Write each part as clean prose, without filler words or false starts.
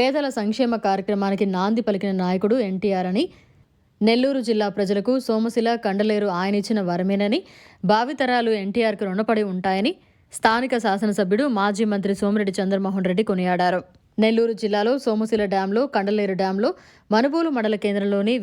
పేదల సంక్షేమ కార్యక్రమానికి నాంది పలికిన నాయకుడు ఎన్టీఆర్ అని, నెల్లూరు జిల్లా ప్రజలకు సోమశిల, కండలేరు ఆయనిచ్చిన వరమేనని, భావితరాలు ఎన్టీఆర్కు రుణపడి ఉంటాయని స్థానిక శాసనసభ్యుడు మాజీ మంత్రి సోమిరెడ్డి చంద్రమోహన్ రెడ్డి కొనియాడారు. నెల్లూరు జిల్లాలో సోమశిల డ్యాంలో, కండలేరు డ్యాంలో, మనుబోలు మండల కేంద్రంలోని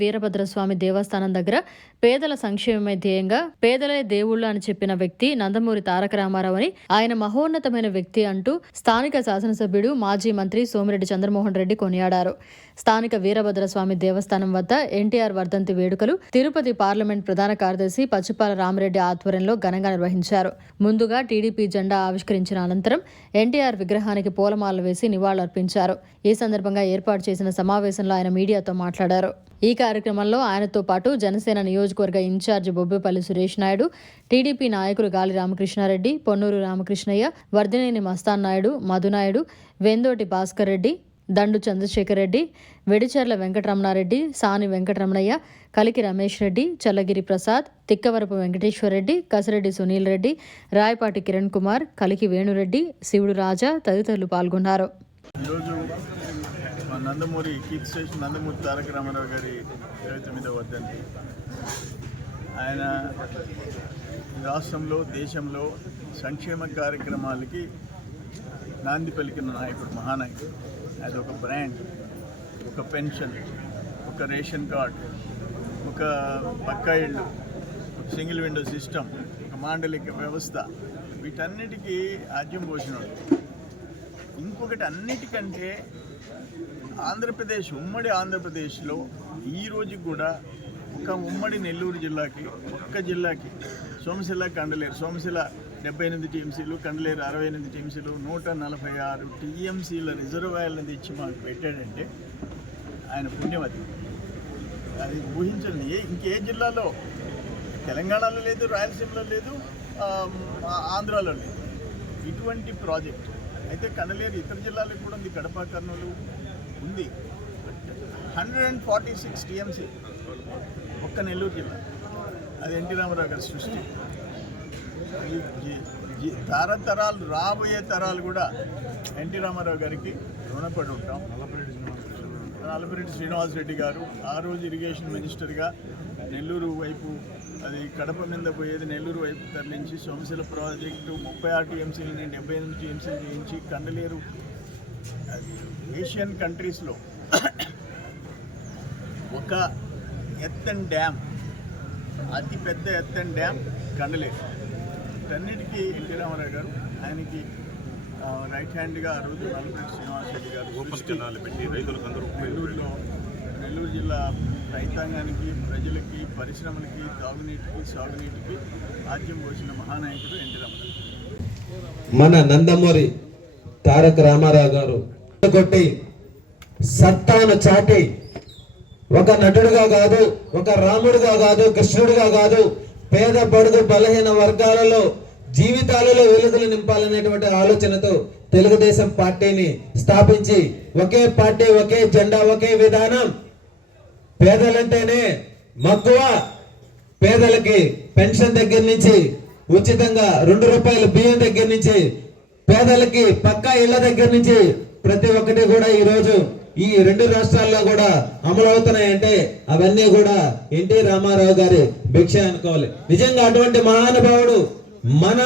వీరభద్రస్వామి దేవస్థానం దగ్గర పేదల సంక్షేమమే ధ్యేయంగా పేదలే దేవుళ్ళు అని చెప్పిన వ్యక్తి నందమూరి తారక రామారావు అని, ఆయన మహోన్నతమైన వ్యక్తి అంటూ స్థానిక శాసనసభ్యుడు మాజీ మంత్రి సోమిరెడ్డి చంద్రమోహన్ రెడ్డి కొనియాడారు. స్థానిక వీరభద్రస్వామి దేవస్థానం వద్ద ఎన్టీఆర్ వర్ధంతి వేడుకలు తిరుపతి పార్లమెంట్ ప్రధాన కార్యదర్శి పచ్చిపాల రామిరెడ్డి ఆధ్వర్యంలో ఘనంగా నిర్వహించారు. ముందుగా టీడీపీ జెండా ఆవిష్కరించిన అనంతరం ఎన్టీఆర్ విగ్రహానికి పూలమాలలు వేసి నివాళులర్పించారు. ఈ సందర్భంగా ఏర్పాటు చేసిన సమావేశంలో ఆయన మీడియాతో మాట్లాడారు. ఈ కార్యక్రమంలో ఆయనతో పాటు జనసేన నియోజకవర్గ ఇన్ఛార్జి బొబ్బేపల్లి సురేష్ నాయుడు, టీడీపీ నాయకులు గాలి రామకృష్ణారెడ్డి, పొన్నూరు రామకృష్ణయ్య, వర్ధినేని మస్తాన్ నాయుడు, మధునాయుడు, వెందోటి భాస్కర్ రెడ్డి, దండు చంద్రశేఖర్ రెడ్డి, వెడిచర్ల వెంకటరమణారెడ్డి, సాని వెంకటరమణయ్య, కలికి రమేష్ రెడ్డి, చల్లగిరి ప్రసాద్, తిక్కవరపు వెంకటేశ్వర రెడ్డి, కసిరెడ్డి సునీల్ రెడ్డి, రాయపాటి కిరణ్ కుమార్, కలికి వేణురెడ్డి, శివుడు రాజా తదితరులు పాల్గొన్నారు. నందమూరి కీర్తి స్టేషన్ నందమూరి తారక రామారావు గారి 29వ వర్ధంతి. ఆయన రాష్ట్రంలో, దేశంలో సంక్షేమ కార్యక్రమాలకి నాంది పలికిన నాయకుడు, మహానాయకుడు. అది ఒక బ్రాండ్, ఒక పెన్షన్, ఒక రేషన్ కార్డ్, ఒక పక్కా ఇళ్ళు, ఒక సింగిల్ విండో సిస్టమ్, ఒక మాండలిక వ్యవస్థ, వీటన్నిటికీ ఆద్యం పోసినాడు. ఇంకొకటి, అన్నిటికంటే ఆంధ్రప్రదేశ్, ఉమ్మడి ఆంధ్రప్రదేశ్లో ఈరోజు కూడా ఒక ఉమ్మడి నెల్లూరు జిల్లాకి, ఒక్క జిల్లాకి సోమశిల, కండలేరు, సోమశిల 78 టీఎంసీలు, కండలేరు 68 టీఎంసీలు, 146 టీఎంసీల రిజర్వాయర్లను తెచ్చి మాకు పెట్టాడంటే ఆయన పుణ్యవతి. అది ఊహించండి. ఇంకే జిల్లాలో, తెలంగాణలో లేదు, రాయలసీమలో లేదు, ఆంధ్రాలో లేదు ఇటువంటి ప్రాజెక్ట్. అయితే కండలేరు ఇతర జిల్లాలకు కూడా ఉంది, కడప, కర్నూలు ఉంది. 146 టీఎంసీ ఒక్క నెల్లూరు జిల్లా. అది ఎన్టీ రామారావు గారి సృష్టి. తరతరాలు, రాబోయే తరాలు కూడా ఎన్టీ రామారావు గారికి రుణపడి ఉంటాం. నల్లపరెడ్డి శ్రీనివాసరెడ్డి గారు ఆ రోజు ఇరిగేషన్ మినిస్టర్గా నెల్లూరు వైపు, అది కడప మీద పోయేది నెల్లూరు వైపు తరలించి సోమశిల ప్రాజెక్టు 36 టీఎంసీలని 78 టీఎంసీలు చేయించి కండలేరు, అది ఏషియన్ కంట్రీస్లో ఒక ఎత్తన్ డ్యామ్, అతిపెద్ద ఎత్తన్ డ్యామ్ కండలేరు. వీటన్నిటికీ ఎన్టీ రామారావు గారు, ఆయనకి రైట్ హ్యాండ్గా ఆ రోజు నల్లపరెడ్డి శ్రీనివాసరెడ్డి గారు పెట్టి రైతులకు నెల్లూరు జిల్లా రైతాంగానికి, ప్రజలకి, పరిశ్రమలకి, తాగునీటికి, సాగునీటికి ఆద్యం పోసిన మహానాయకుడు ఎన్టీ రామారావు. మన నందమూరి తారక రామారావు గారు కొట్టి సత్తాను చాటి, ఒక నటుడుగా కాదు, ఒక రాముడిగా కాదు, కృష్ణుడిగా కాదు, పేద బడుగు బలహీన వర్గాలలో జీవితాలలో వెలుగులు నింపాలనేటువంటి ఆలోచనతో తెలుగుదేశం పార్టీని స్థాపించి, ఒకే పార్టీ, ఒకే జెండా, ఒకే విధానం, పేదలంటేనే మక్కువ, పేదలకి పెన్షన్ దగ్గర నుంచి ఉచితంగా 2 రూపాయల బియ్యం దగ్గర నుంచి, పేదలకి పక్కా ఇళ్ల దగ్గర నుంచి ప్రతి ఒక్కటి కూడా ఈరోజు ఈ 2 రాష్ట్రాల్లో కూడా అమలు అవుతున్నాయంటే అవన్నీ కూడా ఎన్టీ రామారావు గారి భిక్ష అనుకోవాలి. నిజంగా అటువంటి మహానుభావుడు మన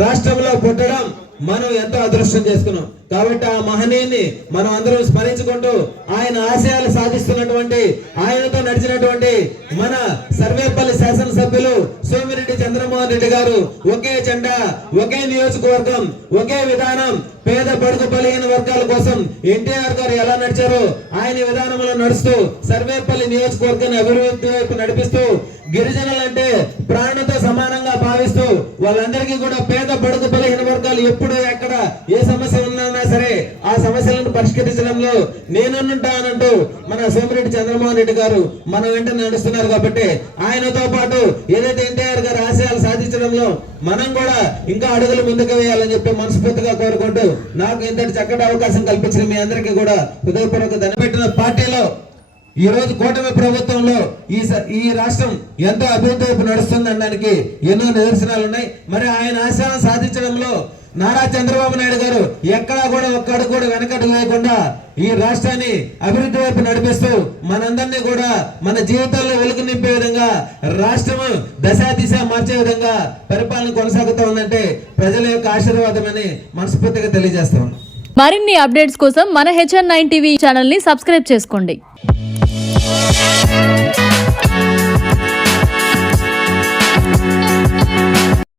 రాష్ట్రంలో పుట్టడం మనం ఎంతో అదృష్టం చేసుకున్నాం. కాబట్టి ఆ మహనీయుని మనం అందరం స్మరించుకుంటూ, ఆయన ఆశయాలు సాధిస్తున్నటువంటి, ఆయనతో నడిచినటువంటి మన సర్వేపల్లి శాసనసభ్యులు సోమిరెడ్డి చంద్రమోహన్ రెడ్డి గారు ఒకే జెండా, ఒకే నియోజకవర్గం, ఒకే విధానం, పేద బడుగు బలహీన వర్గాల కోసం ఎన్టీఆర్ గారు ఎలా నడిచారో ఆయన విధానంలో నడుస్తూ సర్వేపల్లి నియోజకవర్గాన్ని అభివృద్ధి వైపు నడిపిస్తూ, గిరిజనులంటే ప్రాణంతో సమానంగా భావిస్తూ, వాళ్ళందరికీ కూడా పేద బడుగు బలహీన వర్గాలు ఎప్పుడు ఎక్కడ ఏ సమస్య ఉన్నా సరే ఆ సమస్యలను పరిష్కరించడంలో నేనుంటానంటూ మన సోమిరెడ్డి చంద్రమోహన్ రెడ్డి గారు మన వెంట నడుస్తున్నారు. కాబట్టి ఆయనతో పాటు ఏదైతే ఎన్టీఆర్ గారు ఆశయాలు సాధించడంలో మనం కూడా ఇంకా అడుగులు ముందుకు వేయాలని చెప్పి మనస్ఫూర్తిగా కోరుకుంటూ, నాకు ఇంతటి చక్కటి అవకాశం కల్పించిన మీ అందరికీ కూడా హృదయపూర్వక ధన్యవాదాలు. పార్టీలో ఈ రోజు కూటమి ప్రభుత్వంలో ఈ రాష్ట్రం ఎంతో అభివృద్ధి వైపు నడుస్తుంది అనడానికి ఎన్నో నిదర్శనాలు ఉన్నాయి. మరి ఆయన ఆశయాలను సాధించడంలో నారా చంద్రబాబు నాయుడు గారు ఎక్కడా కూడా ఒక్కడు కూడా వెనకడు లేకుండా ఈ రాష్ట్రాన్ని అభివృద్ధి వైపు నడిపిస్తూ మనందరినీ కూడా మన జీవితాల్లో వెలుగు నింపే విధంగా రాష్ట్రం దిశ మార్చే విధంగా పరిపాలన కొనసాగుతూ ఉందంటే ప్రజల యొక్క ఆశీర్వాదమని మనస్ఫూర్తిగా తెలియజేస్తాం. మరిన్ని అప్డేట్స్ కోసం మన HN9 టీవీ ఛానల్ ని సబ్స్క్రైబ్ చేసుకోండి.